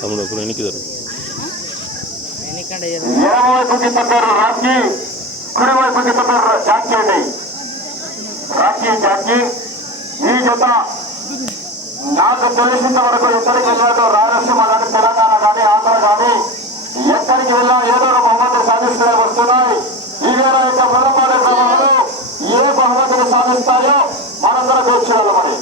తమ్ముడు ఒకరు ఎన్నికిదారు ఎడమవైపుకి పడ్డారు రాఖీ, కుడివైపుకి పడ్డారు జాకీ అండి. రాఖీ జాకీ ఈ జత నాకు తెలిసినంత వరకు ఎక్కడికి వెళ్ళాడో రాయలసీమ కానీ తెలంగాణ కానీ ఆంధ్ర కానీ ఎక్కడికి వెళ్ళా ఏదో ఒక బహుమతి సాధిస్తూనే వస్తున్నాయి. ఈ వేళ యొక్క మొదలపాడే గ్రామంలో ఏ బహుమతిని సాధిస్తాయో మనందరం వేచి వెళ్ళమని